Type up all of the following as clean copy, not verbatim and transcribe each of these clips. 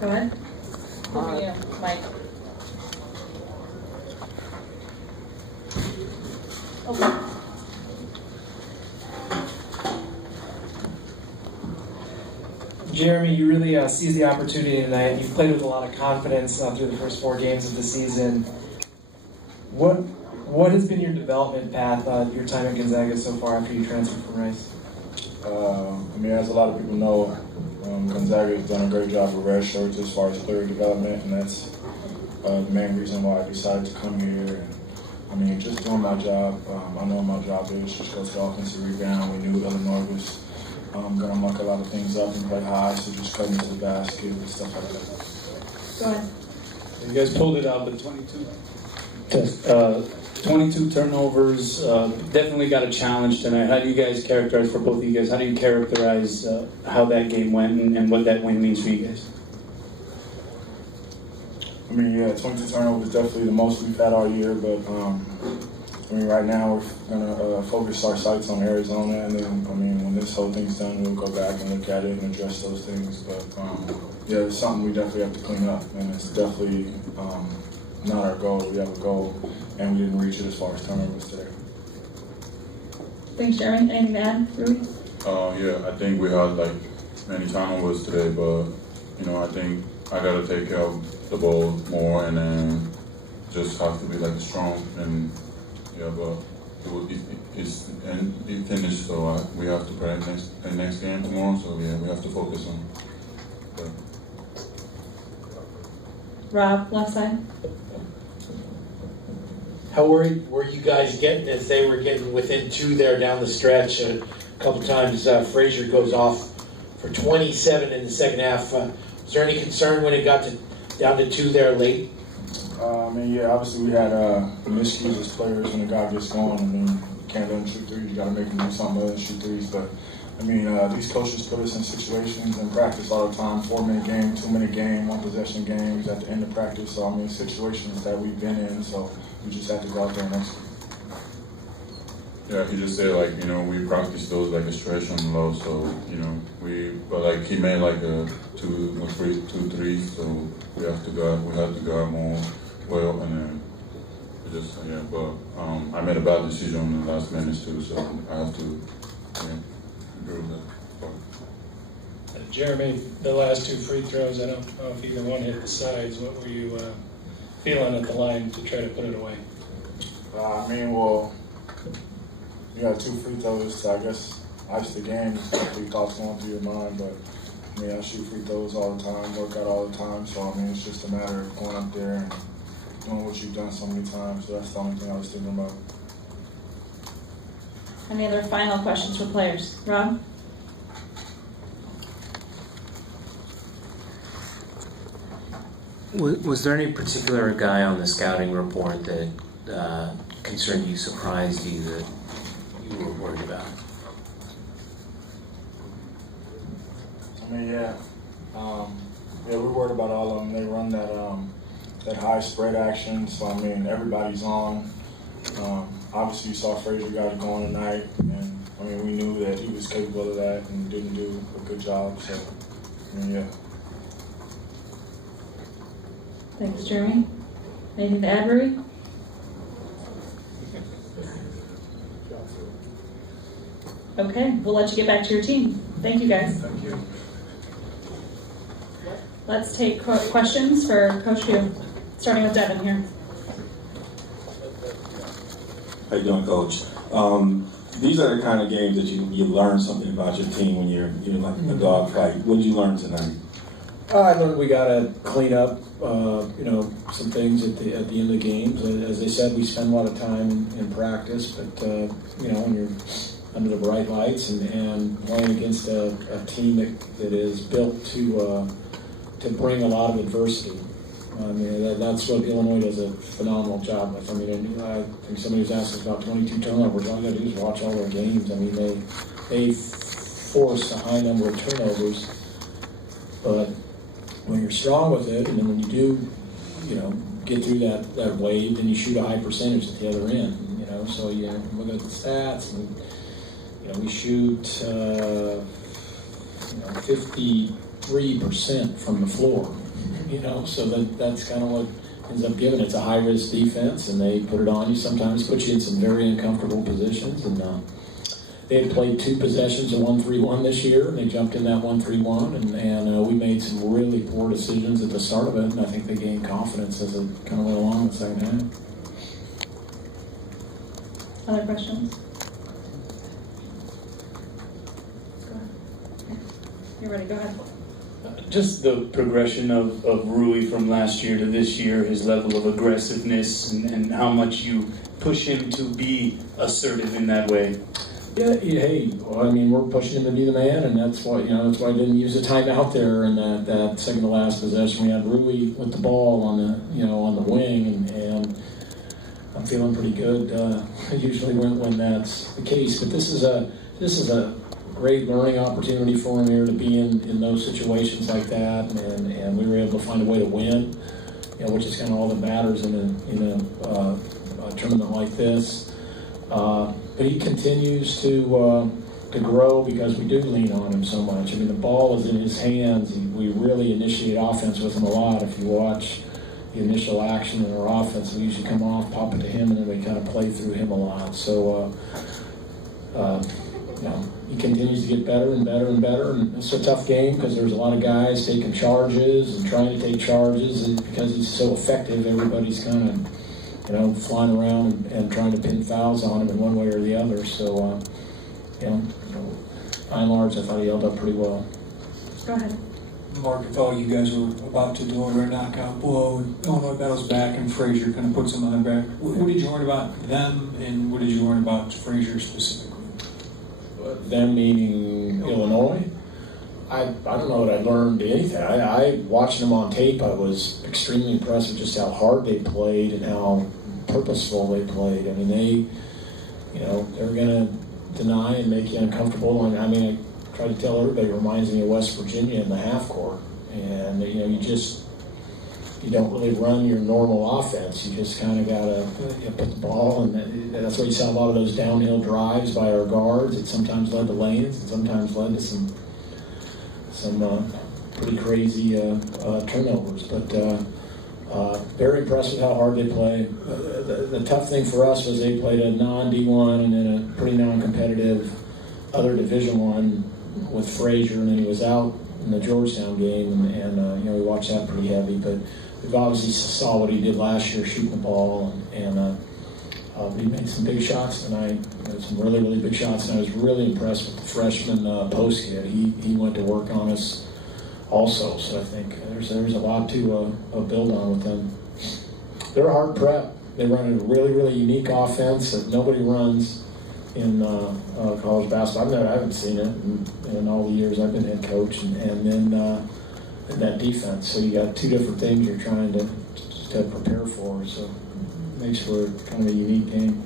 Go ahead. Over you, Mike. Okay. Jeremy, you really seized the opportunity tonight. You've played with a lot of confidence through the first 4 games of the season. What has been your development path, your time at Gonzaga so far after you transferred from Rice? As a lot of people know, Gonzaga has done a great job with red shirts as far as player development, and that's the main reason why I decided to come here. And, just doing my job. I know my job is just go to the offensive rebound. We knew Illinois was going to muck a lot of things up and play high, so just cutting to the basket and stuff like that. Go ahead. You guys pulled it out, but 22 turnovers. Definitely got a challenge tonight. How do you guys characterize, for both of you guys, how do you characterize how that game went and what that win means for you guys? 22 turnovers is definitely the most we've had all year, but right now we're going to focus our sights on Arizona, and then, when this whole thing's done, we'll go back and look at it and address those things. But, it's something we definitely have to clean up, and it's definitely not our goal. We have a goal, and we didn't reach it as far as turnovers today. Thanks, Jeremy. Anything to add, Rui? I think we had many turnovers today, but I think I gotta take care of the ball more, and then just have to be strong. And but it finished, so we have to play next game tomorrow. So we have to focus on that. Rob, left side. How worried were you guys getting as they were getting within 2 there down the stretch? A couple times Frazier goes off for 27 in the second half. Was there any concern when it got down to 2 there late? Obviously we had miscues as players when the guy gets going. You can't let him shoot threes. You got to make him do something other than shoot threes. But these coaches put us in situations in practice all the time: 4-minute game, 2-minute game, 1-possession games at the end of practice. So situations that we've been in. So we just have to go out there and execute. Yeah, he just said we practice those a stretch on the low. So he made two threes. So we have to go out more well, and then but I made a bad decision in the last minutes too, so I have to improve that part. Jeremy, the last 2 free throws, I don't know if either one hit the sides. What were you feeling at the line to try to put it away? You got 2 free throws, so I guess ice the game. Definitely thoughts going through your mind, but I shoot free throws all the time, work out all the time, so it's just a matter of going up there and doing what you've done so many times. So that's the only thing I was thinking about. Any other final questions for players? Rob? Was there any particular guy on the scouting report that concerned you, surprised you, that you were worried about? We're worried about all of them. They run that high spread action, so everybody's on. Obviously, you saw Frazier got it going tonight, and we knew that he was capable of that and didn't do a good job. So, Thanks, Jeremy. Anything to add, Rui? Okay, we'll let you get back to your team. Thank you, guys. Thank you. Let's take questions for Coach Hugh, starting with Devin here. How you doing, Coach? These are the kind of games that you learn something about your team when you're like in a dog fight. What did you learn tonight? I learned we got to clean up, some things at the end of the games. As they said, we spend a lot of time in practice, but when you're under the bright lights and playing against a team that is built to bring a lot of adversity. That's what Illinois does a phenomenal job with. I think somebody was asking about 22 turnovers. All you got to do is watch all their games. They force a high number of turnovers, but when you're strong with it, and then when you do, get through that wave, then you shoot a high percentage at the other end. So you look at the stats, and we shoot 53% from the floor. So that's kind of what ends up giving. It's a high-risk defense, and they put it on you. Sometimes put you in some very uncomfortable positions. And they had played 2 possessions of 1-3-1 this year, and they jumped in that 1-3-1, and we made some really poor decisions at the start of it, and I think they gained confidence as it kind of went along in the second half. Other questions? Go ahead. You're ready, go ahead. Just the progression of Rui from last year to this year, his level of aggressiveness, and how much you push him to be assertive in that way. Yeah, hey, well, I mean, we're pushing him to be the man, and that's why I didn't use a timeout there in that second to last possession. We had Rui with the ball on the wing, and I'm feeling pretty good. Usually when that's the case, but this is a great learning opportunity for him here to be in those situations like that, and we were able to find a way to win, which is kind of all that matters in a tournament like this. But he continues to grow because we do lean on him so much. I mean, the ball is in his hands. We really initiate offense with him a lot. If you watch the initial action in our offense, we usually come off, pop it to him, and then we kind of play through him a lot. So, he continues to get better and better and better. And it's a tough game because there's a lot of guys taking charges and trying to take charges, and because he's so effective, everybody's kind of flying around and trying to pin fouls on him in one way or the other. So, by and large, I thought he held up pretty well. Go ahead. Mark, I thought you guys were about to deliver a knockout blow. Illinois battles back, and Frazier kind of puts them on their back. What did you learn about them, and what did you learn about Frazier specifically? Them meaning Illinois? I don't know that I learned anything. I watching them on tape, I was extremely impressed with just how hard they played and how purposeful they played. I mean, they're going to deny and make you uncomfortable. And I try to tell everybody, it reminds me of West Virginia in the half court. And, you don't really run your normal offense. You just kind of got to put the ball, and that's why you saw a lot of those downhill drives by our guards. It sometimes led to lanes, and sometimes led to some pretty crazy turnovers. But very impressed with how hard they play. The tough thing for us was they played a non-D1 and then a pretty non-competitive other Division I with Frazier, and then he was out in the Georgetown game, and we watched that pretty heavy. But we've obviously saw what he did last year shooting the ball, and he made some big shots tonight, some really, really big shots, and I was really impressed with the freshman post kid. He went to work on us also, so I think there's a lot to build on with them. They're a hard prep. They run a really, really unique offense that nobody runs in college basketball. I haven't seen it in all the years I've been head coach, and then in that defense. So you got 2 different things you're trying to prepare for. So it makes for kind of a unique game.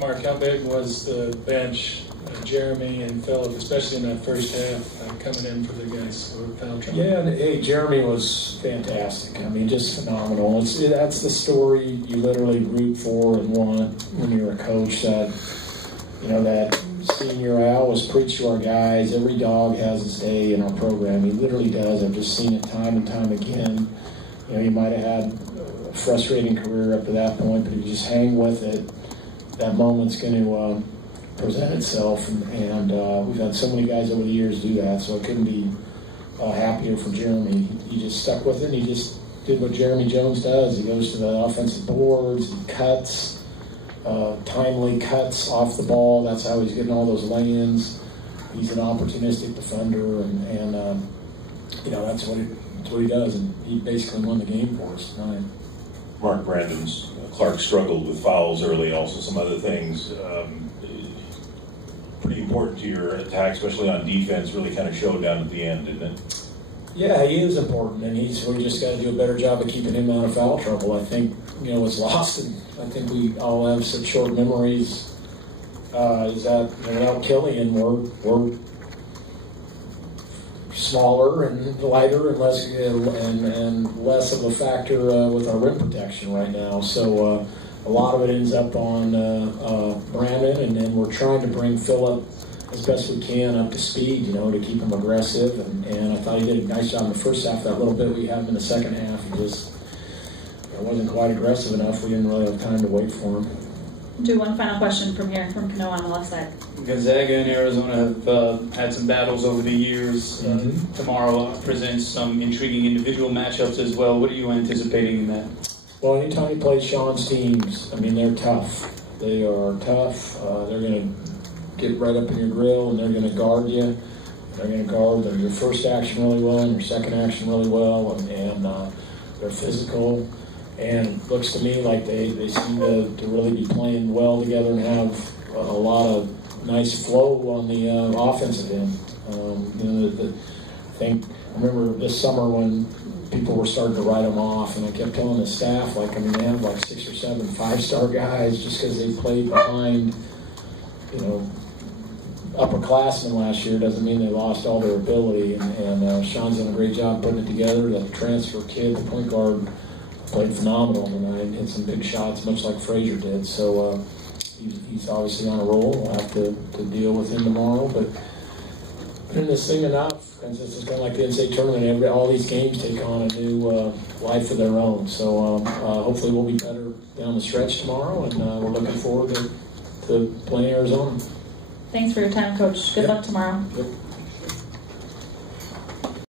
Mark, how big was the bench, Jeremy and Philip, especially in that first half, coming in for the guys who were foul trouble? Yeah, and, Jeremy was fantastic. I mean, just phenomenal. That's the story you literally root for and want when you're a coach. That senior, I always preach to our guys, every dog has his day in our program. He literally does. I've just seen it time and time again. You might have had a frustrating career up to that point, but if you just hang with it, that moment's going to present itself. And we've had so many guys over the years do that, so I couldn't be happier for Jeremy. He just stuck with it, and he just did what Jeremy Jones does. He goes to the offensive boards, he cuts. Timely cuts off the ball. That's how he's getting all those lay-ins. He's an opportunistic defender, and that's what he does. And he basically won the game for us tonight. Mark, Clark struggled with fouls early, also some other things. Pretty important to your attack, especially on defense. Really kind of showed down at the end, didn't it? Yeah, he is important, and we just got to do a better job of keeping him out of foul trouble. I think what's lost, and I think we all have such short memories. Is that without Killian, we're smaller and lighter and less of a factor with our rim protection right now. So a lot of it ends up on Brandon, and then we're trying to bring Phillip as best we can up to speed, you know, to keep him aggressive. And I thought he did a nice job in the first half. That little bit we had him in the second half, he just wasn't quite aggressive enough. We didn't really have time to wait for him. Do one final question from here, from Kanoa on the left side. Gonzaga and Arizona have had some battles over the years. Tomorrow presents some intriguing individual matchups as well. What are you anticipating in that? Well, anytime you play Sean's teams, I mean, they're tough. They are tough. They're going to get right up in your grill, and they're going to guard you. They're going to guard your first action really well and your second action really well, and they're physical. And it looks to me like they seem to really be playing well together and have a lot of nice flow on the offensive end. I remember this summer when people were starting to write them off, and I kept telling the staff, like, I mean, they have like 6 or 7 5-star guys just because they played behind, you know, upperclassmen last year doesn't mean they lost all their ability. And Sean's done a great job putting it together. The transfer kid, the point guard, played phenomenal tonight, hit some big shots, much like Frazier did. So he's obviously on a roll. We'll have to deal with him tomorrow. But in this thing enough, and it's kind of like the NCAA tournament, all these games take on a new life of their own. So hopefully we'll be better down the stretch tomorrow, and we're looking forward to playing Arizona. Thanks for your time, Coach. Good luck tomorrow. Yep.